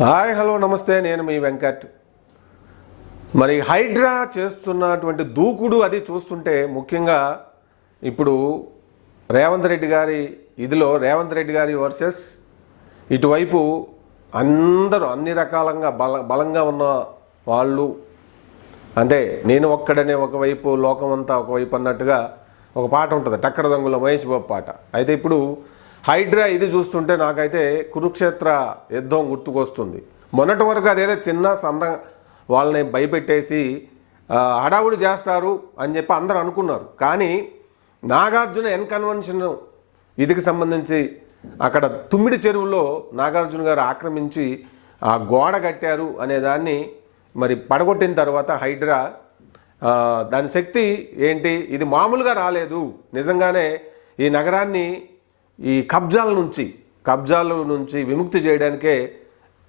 Hi hello నమస్తే నేను మీ వెంకట్. మరి హైడ్రా చేస్తున్నటువంటి దూకుడు అది చూస్తుంటే ముఖ్యంగా ఇప్పుడు రేవంత్ రెడ్డి గారి ఇదిలో రేవంత్ రెడ్డి గారి వర్సెస్ ఇటువైపు అందరూ అన్ని రకాలంగా బల బలంగా ఉన్న వాళ్ళు. అంటే నేను ఒక్కడనే ఒకవైపు లోకమంతా ఒకవైపు అన్నట్టుగా ఒక పాట ఉంటుంది టక్కర దొంగల మహేష్ బాబు పాట. అయితే ఇప్పుడు హైడ్రా ఇది చూస్తుంటే నాకైతే కురుక్షేత్ర యుద్ధం గుర్తుకొస్తుంది. మొన్నటి వరకు అదేదో చిన్న సంద వాళ్ళని భయపెట్టేసి హడావుడి చేస్తారు అని చెప్పి అందరూ అనుకున్నారు. కానీ నాగార్జున ఎన్ కన్వెన్షన్ ఇదికి సంబంధించి అక్కడ తుమ్మిడి చెరువులో నాగార్జున గారు ఆక్రమించి ఆ గోడ కట్టారు అనే దాన్ని మరి పడగొట్టిన తర్వాత హైడ్రా దాని శక్తి ఏంటి? ఇది మామూలుగా రాలేదు. నిజంగానే ఈ నగరాన్ని ఈ కబ్జాల నుంచి కబ్జాల నుంచి విముక్తి చేయడానికే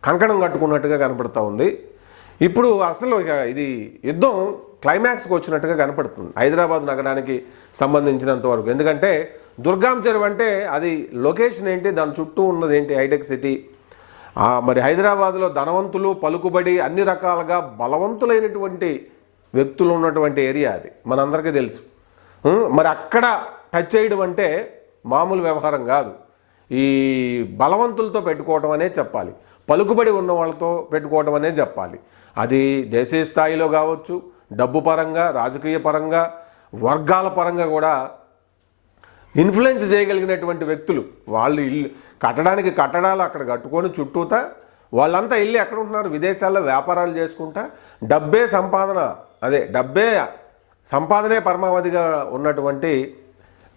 కంకణం కట్టుకున్నట్టుగా కనపడుతూ ఉంది. ఇప్పుడు అసలు ఇక ఇది యుద్ధం క్లైమాక్స్కి వచ్చినట్టుగా కనపడుతుంది. హైదరాబాద్ నగరానికి సంబంధించినంత వరకు. ఎందుకంటే దుర్గాం చెరువు అంటే అది లొకేషన్ ఏంటి దాని చుట్టూ ఉన్నది ఏంటి హైటెక్ సిటీ? మరి హైదరాబాద్లో ధనవంతులు పలుకుబడి అన్ని రకాలుగా బలవంతులైనటువంటి వ్యక్తులు ఉన్నటువంటి ఏరియా అది. మనందరికీ తెలుసు. మరి అక్కడ టచ్ చేయడం అంటే మామూలు వ్యవహారం కాదు. ఈ బలవంతులతో పెట్టుకోవటం అనే చెప్పాలి. పలుకుబడి ఉన్న వాళ్ళతో పెట్టుకోవటం అనే చెప్పాలి. అది దేశీయ స్థాయిలో కావచ్చు డబ్బు పరంగా రాజకీయ పరంగా వర్గాల పరంగా కూడా ఇన్ఫ్లుయెన్స్ చేయగలిగినటువంటి వ్యక్తులు. వాళ్ళు ఇల్లు కట్టడానికి కట్టడాలు అక్కడ కట్టుకొని చుట్టూతా వాళ్ళంతా వెళ్ళి ఎక్కడ ఉంటున్నారు? విదేశాల్లో వ్యాపారాలు చేసుకుంటా డబ్బే సంపాదన. అదే డబ్బే సంపాదనే పరమావధిగా ఉన్నటువంటి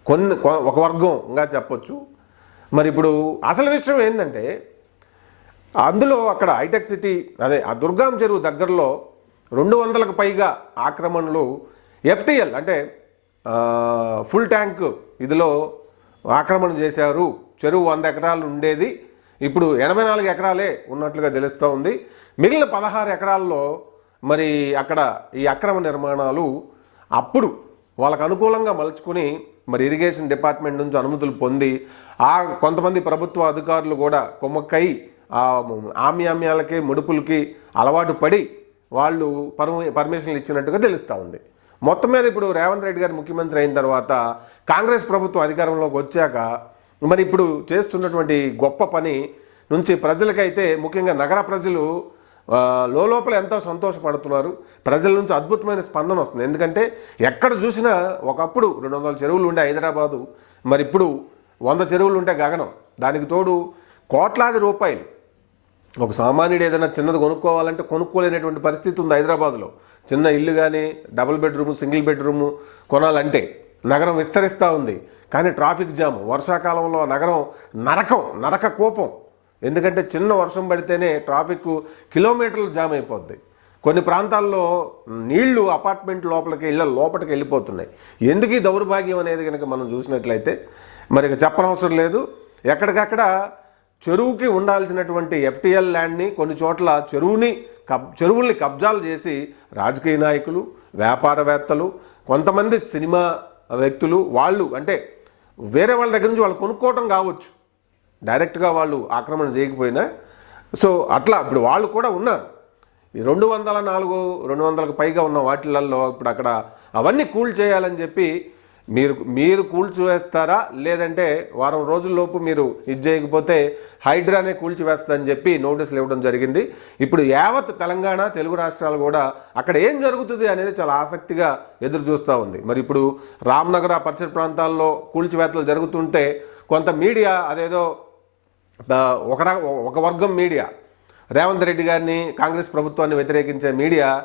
కొన్ని కొ- ఒక వర్గంగా చెప్పొచ్చు. మరి ఇప్పుడు అసలు విషయం ఏంటంటే అందులో అక్కడ హైటెక్ సిటీ అదే ఆ దుర్గాం చెరువు దగ్గరలో రెండు వందలకు పైగా ఆక్రమణలు ఎఫ్టిఎల్ అంటే ఫుల్ ట్యాంక్ ఇదిలో ఆక్రమణ చేశారు. చెరువు వంద ఎకరాలు ఉండేది. ఇప్పుడు ఎనభై నాలుగు ఎకరాలే ఉన్నట్లుగా తెలుస్తూ ఉంది. మిగిలిన పదహారు ఎకరాల్లో మరి అక్కడ ఈ అక్రమ నిర్మాణాలు అప్పుడు వాళ్ళకు అనుకూలంగా మలుచుకుని మరి ఇరిగేషన్ డిపార్ట్మెంట్ నుంచి అనుమతులు పొంది ఆ కొంతమంది ప్రభుత్వ అధికారులు కూడా కొమ్మక్కై ఆమ్యామ్యాలకి ముడుపులకి అలవాటు పడి వాళ్ళు పర్మిషన్లు ఇచ్చినట్టుగా తెలుస్తూ ఉంది. మొత్తం మీద ఇప్పుడు రేవంత్ రెడ్డి గారు ముఖ్యమంత్రి అయిన తర్వాత కాంగ్రెస్ ప్రభుత్వం అధికారంలోకి వచ్చాక మరి ఇప్పుడు చేస్తున్నటువంటి గొప్ప పని నుంచి ప్రజలకైతే ముఖ్యంగా నగర ప్రజలు లోపల ఎంతో సంతోషపడుతున్నారు. ప్రజల నుంచి అద్భుతమైన స్పందన వస్తుంది. ఎందుకంటే ఎక్కడ చూసినా ఒకప్పుడు రెండు వందల చెరువులు ఉండే హైదరాబాదు మరి ఇప్పుడు వంద చెరువులు ఉంటే గగనం. దానికి తోడు కోట్లాది రూపాయలు. ఒక సామాన్యుడు ఏదైనా చిన్నది కొనుక్కోవాలంటే కొనుక్కోలేనటువంటి పరిస్థితి ఉంది హైదరాబాద్లో. చిన్న ఇల్లు కానీ డబుల్ బెడ్రూమ్ సింగిల్ బెడ్రూమ్ కొనాలంటే నగరం విస్తరిస్తూ ఉంది. కానీ ట్రాఫిక్ జామ్ వర్షాకాలంలో నగరం నరకం నరక కోపం. ఎందుకంటే చిన్న వర్షం పడితేనే ట్రాఫిక్ కిలోమీటర్లు జామ్ అయిపోద్ది. కొన్ని ప్రాంతాల్లో నీళ్ళు అపార్ట్మెంట్ లోపలికి ఇళ్ళ లోపలికి వెళ్ళిపోతున్నాయి. ఎందుకు ఈ దౌర్భాగ్యం అనేది కనుక మనం చూసినట్లయితే మరి ఇక చెప్పనవసరం లేదు. ఎక్కడికక్కడ చెరువుకి ఉండాల్సినటువంటి ఎఫ్టీఎల్ ల్యాండ్ని కొన్ని చోట్ల చెరువుని కబ్ చెరువుల్ని కబ్జాలు చేసి రాజకీయ నాయకులు వ్యాపారవేత్తలు కొంతమంది సినిమా వ్యక్తులు వాళ్ళు అంటే వేరే వాళ్ళ దగ్గర నుంచి వాళ్ళు కొనుక్కోవటం కావచ్చు. డైరెక్ట్గా వాళ్ళు ఆక్రమణ చేయకపోయినా సో అట్లా ఇప్పుడు వాళ్ళు కూడా ఉన్నారు. ఈ రెండు వందల నాలుగు రెండు వందలకు పైగా ఉన్న వాటిలలో ఇప్పుడు అక్కడ అవన్నీ కూల్ చేయాలని చెప్పి మీరు మీరు కూల్చివేస్తారా లేదంటే వారం రోజుల్లోపు మీరు ఇది చేయకపోతే హైడ్రానే కూల్చివేస్తుందని చెప్పి నోటీసులు ఇవ్వడం జరిగింది. ఇప్పుడు యావత్ తెలంగాణ తెలుగు రాష్ట్రాలు కూడా అక్కడ ఏం జరుగుతుంది అనేది చాలా ఆసక్తిగా ఎదురు చూస్తూ ఉంది. మరి ఇప్పుడు రామ్నగర పరిసర ప్రాంతాల్లో కూల్చివేతలు జరుగుతుంటే కొంత మీడియా అదేదో ఒక ఒక వర్గం మీడియా. రేవంత్ రెడ్డి గారిని కాంగ్రెస్ ప్రభుత్వాన్ని వ్యతిరేకించే మీడియా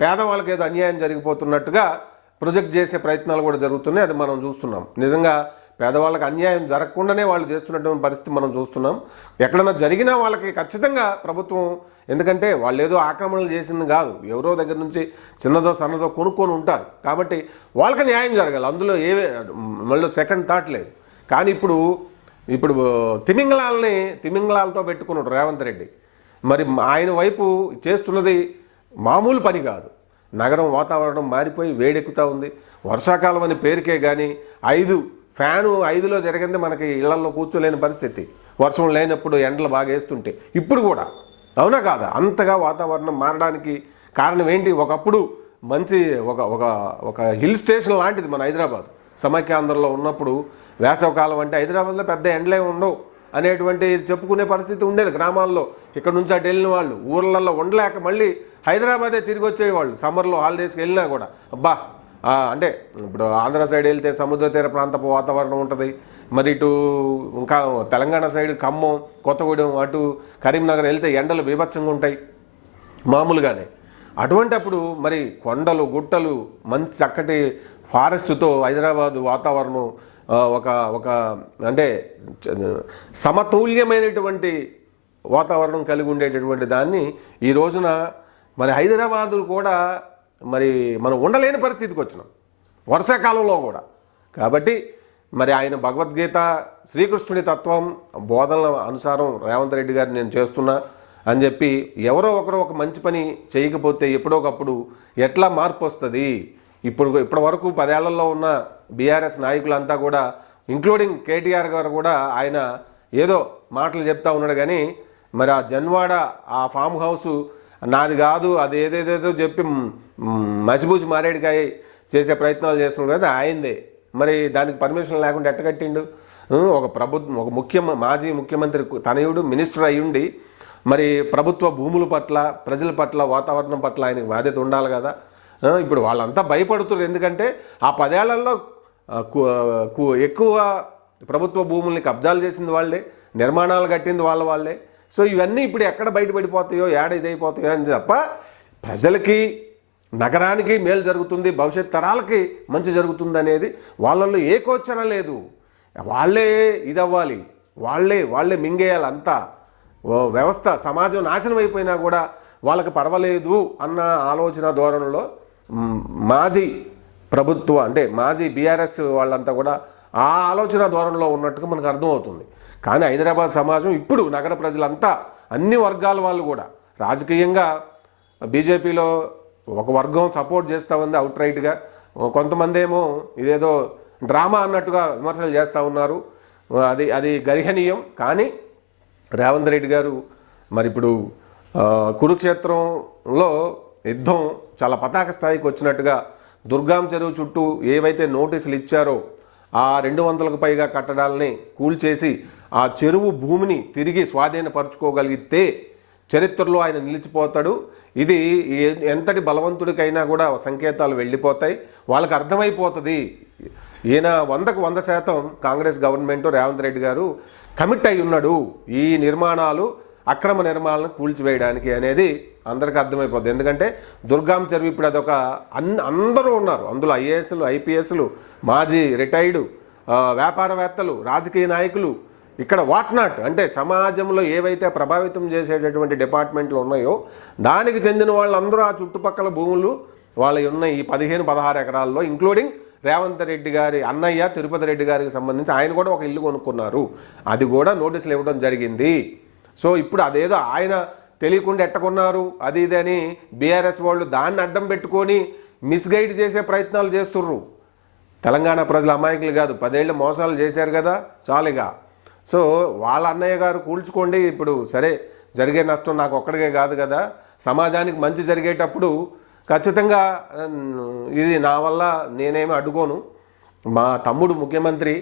పేదవాళ్ళకి ఏదో అన్యాయం జరిగిపోతున్నట్టుగా ప్రొజెక్ట్ చేసే ప్రయత్నాలు కూడా జరుగుతున్నాయి. అది మనం చూస్తున్నాం. నిజంగా పేదవాళ్ళకి అన్యాయం జరగకుండానే వాళ్ళు చేస్తున్నటువంటి పరిస్థితి మనం చూస్తున్నాం. ఎక్కడన్నా జరిగినా వాళ్ళకి ఖచ్చితంగా ప్రభుత్వం ఎందుకంటే వాళ్ళు ఏదో ఆక్రమణలు చేసింది కాదు. ఎవరో దగ్గర నుంచి చిన్నదో సన్నదో కొనుక్కొని ఉంటారు. కాబట్టి వాళ్ళకి న్యాయం జరగాలి. అందులో ఏవే మళ్ళీ సెకండ్ థాట్ లేదు. కానీ ఇప్పుడు ఇప్పుడు తిమింగళాలని తిమింగళాలతో పెట్టుకున్నాడు రేవంత్ రెడ్డి. మరి ఆయన వైపు చేస్తున్నది మామూలు పని కాదు. నగరం వాతావరణం మారిపోయి వేడెక్కుతూ ఉంది. వర్షాకాలం అని పేరుకే కానీ ఐదు ఫ్యాను ఐదులో జరిగింది మనకి ఇళ్ళలో కూర్చోలేని పరిస్థితి. వర్షం లేనప్పుడు ఎండలు బాగా వేస్తుంటే. ఇప్పుడు కూడా. అవునా కాదా? అంతగా వాతావరణం మారడానికి కారణం ఏంటి? ఒకప్పుడు మంచి ఒక ఒక ఒక హిల్ స్టేషన్ లాంటిది మన హైదరాబాద్. సమైక్యాంధ్రలో ఉన్నప్పుడు వేసవకాలం అంటే హైదరాబాద్లో పెద్ద ఎండలే ఉండవు అనేటువంటి చెప్పుకునే పరిస్థితి ఉండేది గ్రామాల్లో. ఇక్కడ నుంచి అటు వెళ్ళిన వాళ్ళు ఊర్లలో ఉండలేక మళ్ళీ హైదరాబాదే తిరిగి వచ్చేవాళ్ళు. సమ్మర్లో హాలిడేస్కి వెళ్ళినా కూడా. అబ్బా అంటే ఇప్పుడు ఆంధ్ర సైడ్ వెళ్తే సముద్ర తీర ప్రాంతపు వాతావరణం ఉంటుంది. మరి ఇటు ఇంకా తెలంగాణ సైడ్ ఖమ్మం కొత్తగూడెం అటు కరీంనగర్ వెళ్తే ఎండలు బీభత్సంగా ఉంటాయి మామూలుగానే. అటువంటప్పుడు మరి కొండలు గుట్టలు మంచి చక్కటి ఫారెస్ట్తో హైదరాబాద్ వాతావరణం ఒక ఒక అంటే సమతుల్యమైనటువంటి వాతావరణం కలిగి ఉండేటటువంటి దాన్ని ఈ రోజున మరి హైదరాబాదు కూడా మరి మనం ఉండలేని పరిస్థితికి వచ్చినాం. వర్షాకాలంలో కూడా. కాబట్టి మరి ఆయన భగవద్గీత శ్రీకృష్ణుడి తత్వం బోధనల అనుసారం రేవంత్ రెడ్డి గారిని నేను చేస్తున్నా అని చెప్పి ఎవరో ఒకరు ఒక మంచి పని చేయకపోతే ఎప్పుడో ఒకప్పుడు ఎట్లా మార్పు వస్తుంది? ఇప్పుడు ఇప్పటి వరకు పదేళ్ళలో ఉన్న బీఆర్ఎస్ నాయకులంతా కూడా ఇంక్లూడింగ్ కేటీఆర్ గారు కూడా ఆయన ఏదో మాటలు చెప్తా ఉన్నాడు కానీ మరి ఆ జన్వాడ ఆ ఫామ్ హౌస్ నాది కాదు అది ఏదేదేదో చెప్పి మసిబూసి మారేడుకాయ చేసే ప్రయత్నాలు చేస్తున్నాడు కదా ఆయనదే. మరి దానికి పర్మిషన్ లేకుండా ఎట్ట కట్టిండు? ఒక ప్రభుత్వం ఒక ముఖ్య మాజీ ముఖ్యమంత్రి తనయుడు మినిస్టర్ అయ్యుండి మరి ప్రభుత్వ భూముల పట్ల ప్రజల పట్ల వాతావరణం పట్ల ఆయనకు బాధ్యత ఉండాలి కదా. ఇప్పుడు వాళ్ళంతా భయపడుతున్నారు ఎందుకంటే ఆ పదేళ్ళలో ఎక్కువ ప్రభుత్వ భూముల్ని కబ్జాలు చేసింది వాళ్ళే నిర్మాణాలు కట్టింది వాళ్ళ వాళ్ళే. సో ఇవన్నీ ఇప్పుడు ఎక్కడ బయటపడిపోతాయో ఏడ ఇదైపోతాయో అని తప్ప ప్రజలకి నగరానికి మేలు జరుగుతుంది భవిష్యత్ తరాలకి మంచి జరుగుతుంది అనేది వాళ్ళల్లో ఏ కోచన లేదు. వాళ్ళే ఇది అవ్వాలి వాళ్ళే వాళ్ళే మింగేయాలి అంతా. వ్యవస్థ సమాజం నాశనం అయిపోయినా కూడా వాళ్ళకి పర్వాలేదు అన్న ఆలోచన ధోరణిలో మాజీ ప్రభుత్వ అంటే మాజీ బీఆర్ఎస్ వాళ్ళంతా కూడా ఆ ఆలోచన ధోరణిలో ఉన్నట్టుగా మనకు అర్థమవుతుంది. కానీ హైదరాబాద్ సమాజం ఇప్పుడు నగర ప్రజలంతా అన్ని వర్గాల వాళ్ళు కూడా రాజకీయంగా బీజేపీలో ఒక వర్గం సపోర్ట్ చేస్తూ ఉంది అవుట్ రైట్గా కొంతమంది ఏమో ఇదేదో డ్రామా అన్నట్టుగా విమర్శలు చేస్తూ ఉన్నారు. అది అది గర్హనీయం. కానీ రేవంత్ రెడ్డి గారు మరి ఇప్పుడు కురుక్షేత్రంలో యుద్ధం చాలా పతాక స్థాయికి వచ్చినట్టుగా దుర్గాం చెరువు చుట్టూ ఏవైతే నోటీసులు ఇచ్చారో ఆ రెండు వందలకు పైగా కట్టడాలని కూల్చేసి ఆ చెరువు భూమిని తిరిగి స్వాధీనపరచుకోగలిగితే చరిత్రలో ఆయన నిలిచిపోతాడు. ఇది ఏ- ఎంతటి బలవంతుడికైనా కూడా సంకేతాలు వెళ్ళిపోతాయి. వాళ్ళకి అర్థమైపోతుంది. ఈయన వందకు వంద శాతం కాంగ్రెస్ గవర్నమెంట్ రేవంత్ రెడ్డి గారు కమిట్ అయి ఉన్నాడు. ఈ నిర్మాణాలు అక్రమ నిర్మాణాలను కూల్చివేయడానికి అనేది అందరికీ అర్థమైపోద్ది. ఎందుకంటే దుర్గాం చెరువు ఇప్పుడు అదొక అన్ అందరూ ఉన్నారు. అందులో ఐఏఎస్లు ఐపీఎస్లు మాజీ రిటైర్డు వ్యాపారవేత్తలు రాజకీయ నాయకులు ఇక్కడ వాట్ నాట్? అంటే సమాజంలో ఏవైతే ప్రభావితం చేసేటటువంటి డిపార్ట్మెంట్లు ఉన్నాయో దానికి చెందిన వాళ్ళందరూ ఆ చుట్టుపక్కల భూములు వాళ్ళ ఉన్న ఈ పదిహేను పదహారు ఎకరాల్లో ఇంక్లూడింగ్ రేవంత్ రెడ్డి గారి అన్నయ్య తిరుపతి రెడ్డి గారికి సంబంధించి ఆయన కూడా ఒక ఇల్లు కొనుక్కున్నారు. అది కూడా నోటీసులు ఇవ్వడం జరిగింది. సో ఇప్పుడు అదేదో ఆయన తెలియకుండా ఎట్టకున్నారు అది ఇది అని బీఆర్ఎస్ వాళ్ళు దాన్ని అడ్డం పెట్టుకొని మిస్గైడ్ చేసే ప్రయత్నాలు చేస్తుర్రు. తెలంగాణ ప్రజలు అమాయకులు కాదు. పదేళ్ళు మోసాలు చేశారు కదా చాలుగా. సో వాళ్ళ అన్నయ్య గారు కూల్చుకోండి ఇప్పుడు సరే జరిగే నష్టం నాకు ఒక్కడికే కాదు కదా. సమాజానికి మంచి జరిగేటప్పుడు ఖచ్చితంగా ఇది నా వల్ల నేనేమి అడ్డుకోను. మా తమ్ముడు ముఖ్యమంత్రి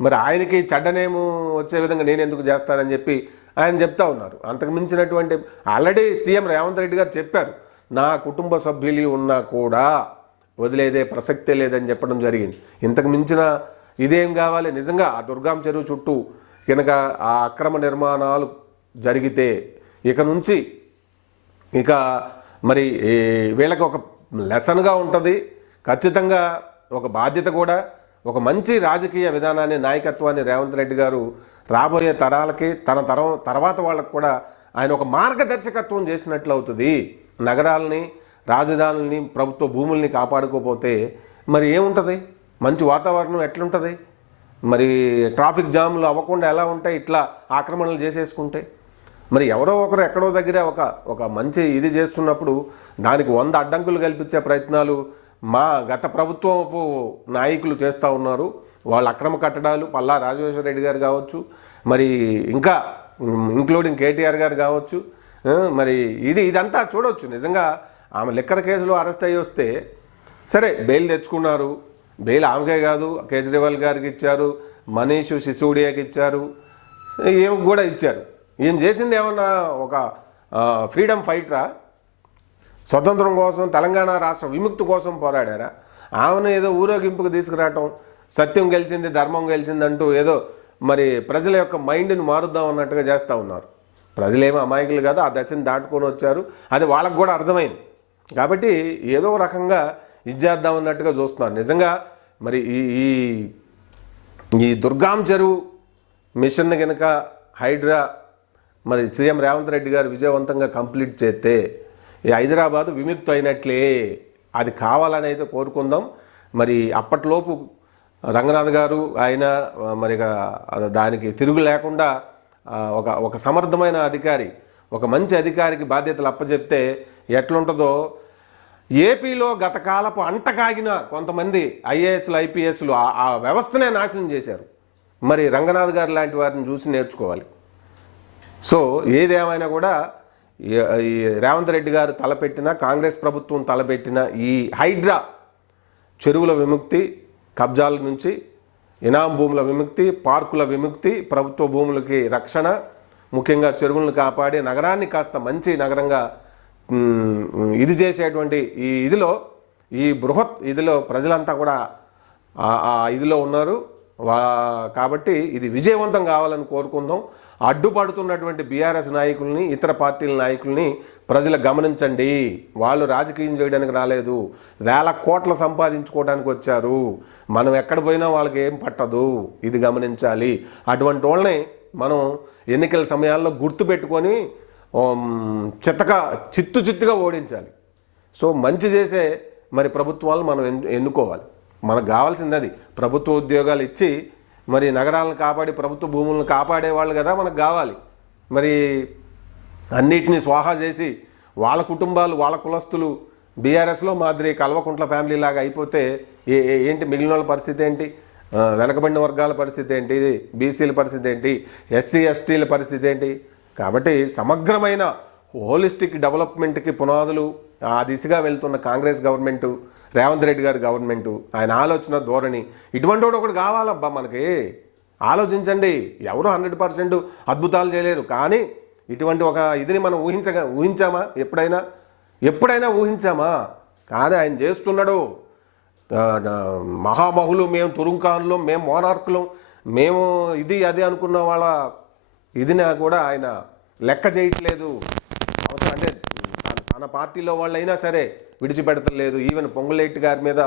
మరి ఆయనకి చెడ్డనేమో వచ్చే విధంగా నేను ఎందుకు చేస్తానని చెప్పి ఆయన చెప్తా ఉన్నారు. అంతకు మించినటువంటి ఆల్రెడీ సీఎం రేవంత్ రెడ్డి గారు చెప్పారు. నా కుటుంబ సభ్యులు ఉన్నా కూడా వదిలేదే ప్రసక్తే లేదని చెప్పడం జరిగింది. ఇంతకు మించిన ఇదేం కావాలి? నిజంగా ఆ దుర్గాం చెరువు చుట్టూ కనుక ఆ అక్రమ నిర్మాణాలు జరిగితే ఇక నుంచి ఇక మరి వీళ్ళకి ఒక లెసన్గా ఉంటుంది. ఖచ్చితంగా ఒక బాధ్యత కూడా ఒక మంచి రాజకీయ విధానాన్ని నాయకత్వాన్ని రేవంత్ రెడ్డి గారు రాబోయే తరాలకి తన తరం తర్వాత వాళ్ళకు కూడా ఆయన ఒక మార్గదర్శకత్వం చేసినట్లు అవుతుంది. నగరాలని రాజధానుల్ని ప్రభుత్వ భూముల్ని కాపాడుకోపోతే మరి ఏముంటుంది? మంచి వాతావరణం ఎట్లుంటుంది? మరి ట్రాఫిక్ జాములు అవ్వకుండా ఎలా ఉంటాయి? ఇట్లా ఆక్రమణలు చేసేసుకుంటే? మరి ఎవరో ఒకరు ఎక్కడో దగ్గర ఒక ఒక మంచి ఇది చేస్తున్నప్పుడు దానికి వంద అడ్డంకులు కల్పించే ప్రయత్నాలు మా గత ప్రభుత్వపు నాయకులు చేస్తూ ఉన్నారు. వాళ్ళ అక్రమ కట్టడాలు పల్లా రాజేశ్వర రెడ్డి గారు కావచ్చు మరి ఇంకా ఇంక్లూడింగ్ కేటీఆర్ గారు కావచ్చు మరి ఇది ఇదంతా చూడవచ్చు నిజంగా ఆమె లిక్కర్ కేసులో అరెస్ట్ అయ్యి వస్తే సరే బెయిల్ తెచ్చుకున్నారు. బెయిల్ ఆమెకే కాదు కేజ్రీవాల్ గారికి ఇచ్చారు మనీష్ సిసోడియాకి ఇచ్చారు ఏమి కూడా ఇచ్చారు. ఈయన చేసింది ఏమన్నా ఒక ఫ్రీడమ్ ఫైటరా స్వతంత్రం కోసం తెలంగాణ రాష్ట్ర విముక్తి కోసం పోరాడారా? ఆమెను ఏదో ఊరేగింపుకు తీసుకురావటం సత్యం గెలిచింది ధర్మం గెలిచింది అంటూ ఏదో మరి ప్రజల యొక్క మైండ్ని మారుద్దాం అన్నట్టుగా చేస్తూ ఉన్నారు. ప్రజలేమో అమాయకులు కాదు ఆ దశని దాటుకొని వచ్చారు. అది వాళ్ళకు కూడా అర్థమైంది. కాబట్టి ఏదో రకంగా ఇచ్చేద్దాం అన్నట్టుగా చూస్తున్నారు. నిజంగా మరి ఈ ఈ ఈ దుర్గాం చెరువు మిషన్ కనుక హైడ్రా మరి సీఎం రేవంత్ రెడ్డి గారు విజయవంతంగా కంప్లీట్ చేస్తే ఈ హైదరాబాద్ విముక్తి అయినట్లే అది కావాలని అయితే కోరుకుందాం. మరి అప్పట్లోపు రంగనాథ్ గారు ఆయన మరి దానికి తిరుగు లేకుండా ఒక ఒక సమర్థమైన అధికారి ఒక మంచి అధికారికి బాధ్యతలు అప్పచెప్తే ఎట్లుంటుందో ఏపీలో గత కాలపు అంటకాగిన కొంతమంది ఐఏఎస్లు ఐపీఎస్లు ఆ- వ్యవస్థనే నాశనం చేశారు. మరి రంగనాథ్ గారు లాంటి వారిని చూసి నేర్చుకోవాలి. సో ఏదేమైనా కూడా ఈ- ఈ రేవంత్ రెడ్డి గారు తలపెట్టిన కాంగ్రెస్ ప్రభుత్వం తలపెట్టిన ఈ హైడ్రా చెరువుల విముక్తి కబ్జాల నుంచి ఇనాం భూముల విముక్తి పార్కుల విముక్తి ప్రభుత్వ భూములకి రక్షణ ముఖ్యంగా చెరువులను కాపాడి నగరాన్ని కాస్త మంచి నగరంగా ఇది చేసేటువంటి ఈ ఇదిలో ఈ బృహత్ ఇదిలో ప్రజలంతా కూడా ఆ- ఆ ఇదిలో ఉన్నారు. వా కాబట్టి ఇది విజయవంతం కావాలని కోరుకుందాం. అడ్డుపడుతున్నటువంటి బీఆర్ఎస్ నాయకుల్ని ఇతర పార్టీల నాయకుల్ని ప్రజలు గమనించండి. వాళ్ళు రాజకీయం చేయడానికి రాలేదు. వేల కోట్ల సంపాదించుకోవడానికి వచ్చారు. మనం ఎక్కడ పోయినా వాళ్ళకి ఏం పట్టదు. ఇది గమనించాలి. అటువంటి వాళ్ళని మనం ఎన్నికల సమయాల్లో గుర్తుపెట్టుకొని ఉమ్, చిత్తగా చిత్తు చిత్తుగా ఓడించాలి. సో మంచి చేసే మరి ప్రభుత్వాలు మనం ఎన్నుకోవాలి. మనకు కావాల్సింది అది. ప్రభుత్వ ఉద్యోగాలు ఇచ్చి మరి నగరాలను కాపాడి ప్రభుత్వ భూములను కాపాడే వాళ్ళు కదా మనకు కావాలి. మరి అన్నిటినీ స్వాహా చేసి వాళ్ళ కుటుంబాలు వాళ్ళ కులస్తులు బీఆర్ఎస్లో మాదిరి కల్వకుంట్ల ఫ్యామిలీ లాగా అయిపోతే ఏ ఏంటి మిగిలిన వాళ్ళ పరిస్థితి ఏంటి? వెనకబడిన వర్గాల పరిస్థితి ఏంటి? బీసీల పరిస్థితి ఏంటి? ఎస్సీ ఎస్టీల పరిస్థితి ఏంటి? కాబట్టి సమగ్రమైన హోలిస్టిక్ డెవలప్మెంట్కి పునాదులు ఆ దిశగా వెళ్తున్న కాంగ్రెస్ గవర్నమెంటు రేవంత్ రెడ్డి గారి గవర్నమెంటు ఆయన ఆలోచన ధోరణి ఇటువంటి వాడు ఒకటి కావాలబ్బా మనకి. ఆలోచించండి. ఎవరు హండ్రెడ్ పర్సెంట్ అద్భుతాలు చేయలేరు. కానీ ఇటువంటి ఒక ఇదిని మనం ఊహించగా ఊహించామా? ఎప్పుడైనా? ఎప్పుడైనా ఊహించామా? కానీ ఆయన చేస్తున్నాడు. మహామహులు మేము తురుంకాన్లు మేము మోనార్కులు మేము ఇది అది అనుకున్న వాళ్ళ ఇదిని కూడా ఆయన లెక్క చేయట్లేదు. అవసరం అంటే తన- పార్టీలో వాళ్ళైనా సరే విడిచిపెడతలేదు. ఈవెన్ పొంగులేటి గారి మీద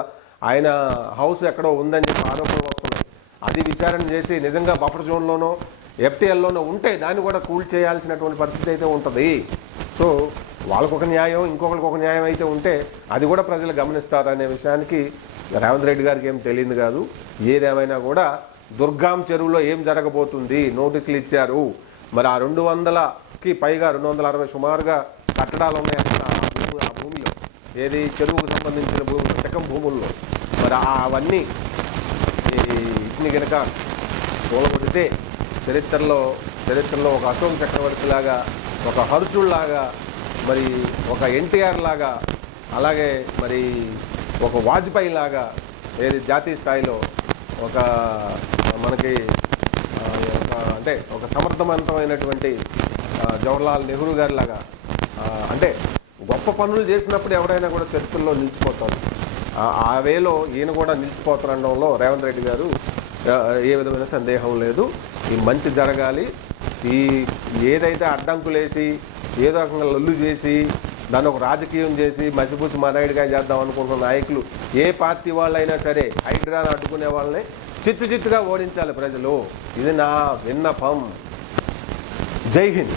ఆయన హౌస్ ఎక్కడో ఉందని చెప్పి ఆరోపణలు వస్తున్నాయి. అది విచారణ చేసి నిజంగా బఫర్ జోన్లోనో ఎఫ్టీఎల్లోనో ఉంటే దాన్ని కూడా కూల్ చేయాల్సినటువంటి పరిస్థితి అయితే ఉంటుంది. సో వాళ్ళకు ఒక న్యాయం ఇంకొకరికి ఒక న్యాయం అయితే ఉంటే అది కూడా ప్రజలు గమనిస్తారు అనే విషయానికి రేవంత్ రెడ్డి గారికి ఏం తెలియదు కాదు. ఏదేమైనా కూడా దుర్గాం చెరువులో ఏం జరగబోతుంది? నోటీసులు ఇచ్చారు. మరి ఆ రెండు వందలకి పైగా రెండు వందల అరవై సుమారుగా కట్టడాలు ఉన్నాయి అక్కడ ఆ భూమి ఆ భూమిలో ఏది చెరువుకు సంబంధించిన భూములు శకం భూముల్లో. మరి ఆ అవన్నీ ఈ కనుక కూలగొడితే చరిత్రలో చరిత్రలో ఒక అశోక్ చక్రవర్తి లాగా ఒక హర్షుల్లాగా మరి ఒక ఎన్టీఆర్ లాగా అలాగే మరి ఒక వాజ్పేయి లాగా ఏది జాతీయ స్థాయిలో ఒక మనకి అంటే ఒక సమర్థవంతమైనటువంటి జవహర్లాల్ నెహ్రూ గారి లాగా అంటే గొప్ప పనులు చేసినప్పుడు ఎవరైనా కూడా చరిత్రలో నిలిచిపోతారు ఆ- వేలో ఈయన కూడా నిలిచిపోతారనడంలో రేవంత్ రెడ్డి గారు ఏ విధమైన సందేహం లేదు. ఈ మంచి జరగాలి. ఈ ఏదైతే అడ్డంకులేసి ఏదో రకంగా లొల్లు చేసి దాన్ని ఒక రాజకీయం చేసి మసిపూసి మనాయుడిగా చేద్దాం అనుకుంటున్న నాయకులు ఏ పార్టీ వాళ్ళైనా సరే హైడ్రాను అడ్డుకునే వాళ్ళని చిత్తు చిత్తుగా ఓడించాలి ప్రజలు. ఇది నా విన్నపం. జై హింద్.